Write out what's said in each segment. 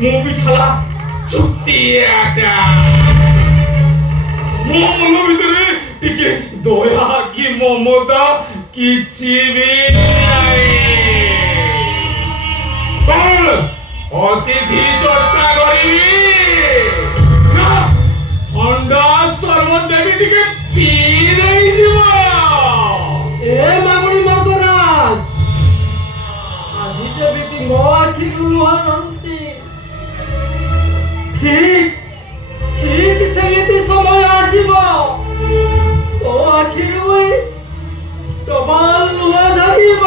ମୁଁ ବି ଶାଲା ଚୁତିଆଟା ମୋ ମନ ଭିତରେ ଟିକେ ଦୟା କି ମମତା କିଛି ବି ନାହିଁ। କଣ ଅତିଥି ଚର୍ଚ୍ଚା କରିବି ନା ଥଣ୍ଡା ସରବତ ଦେବି ଟିକେ ପିଇ ଦେଇଯିବ। ଏ ମାମୁନି ମର୍ଦ୍ଦରାଜ, ଆଜି ଯେମିତି ମୋ ଆଖିରୁ ଲୁହ ଝରୁଛି, ଠିକ୍ ସେମିତି ସମୟ ଆସିବ ତୋ ଆଖିରୁ ଟବାଲ ଲୁହ ଝରିବ।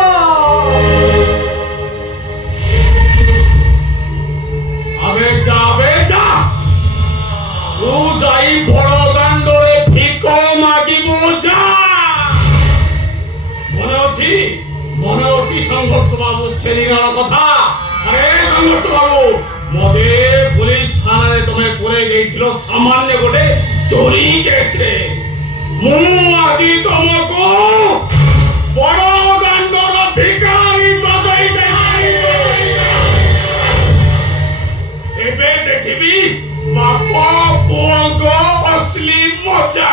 আবে যা তু যাই বড় দাণ্ডরে ভিক মাগিব যা। মনে অছি সংঘর্ষ বাবু সেদিনের কথা। আরে সংঘর্ষ বাবু, মতে পুলিশ থানায় তুমি করে গেছিল সামান্য গোটে চোরি কেসে। মু আজি তোমাকে বড় দাণ্ডর ভিকারি সদাই দেই। এবে দেখিবি বাপা পুଅଙ୍କ ଅସଲି ମଜା।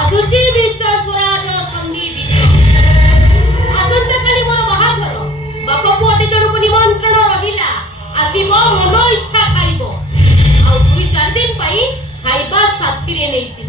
ଆସୁଛି ମିଷ୍ଟର ସ୍ୱରାଜ ସନ୍ଧି ବିଜ। ଆସନ୍ତାକାଲି ମୋର ବାହାଘର। ବାପ ପୁଅ ଦି ଜଣଙ୍କୁ ନିମନ୍ତ୍ରଣ ରହିଲା। ଆସିବ, ମନ ଇଚ୍ଛା ଖାଇବ। ଆଉ 2-4 ଦିନ ପାଇଁ ଖାଇବା ସାଥିରେ ନେଇଛି।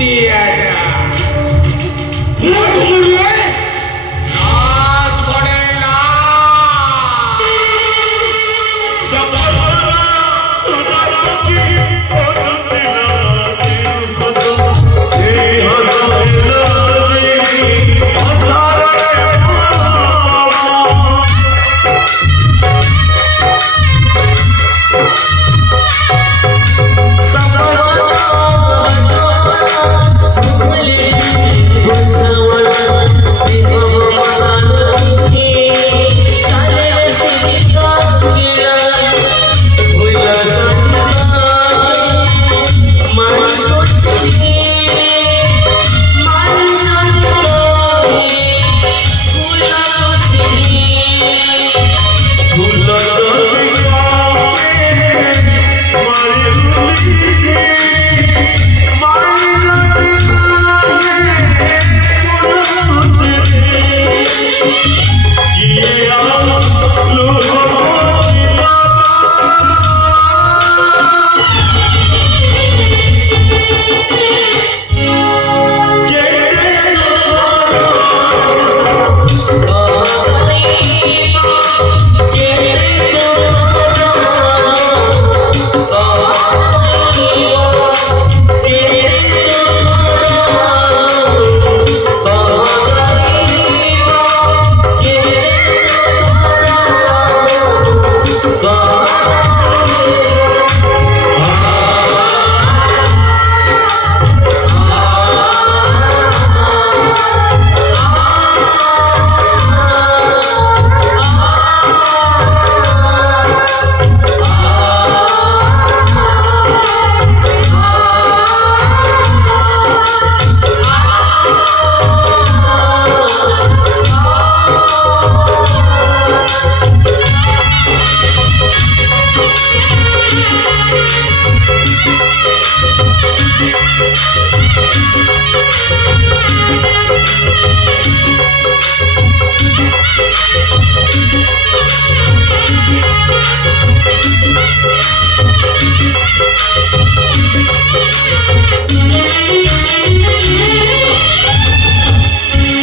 হাতিয়াটা নাচ বড়ে না এই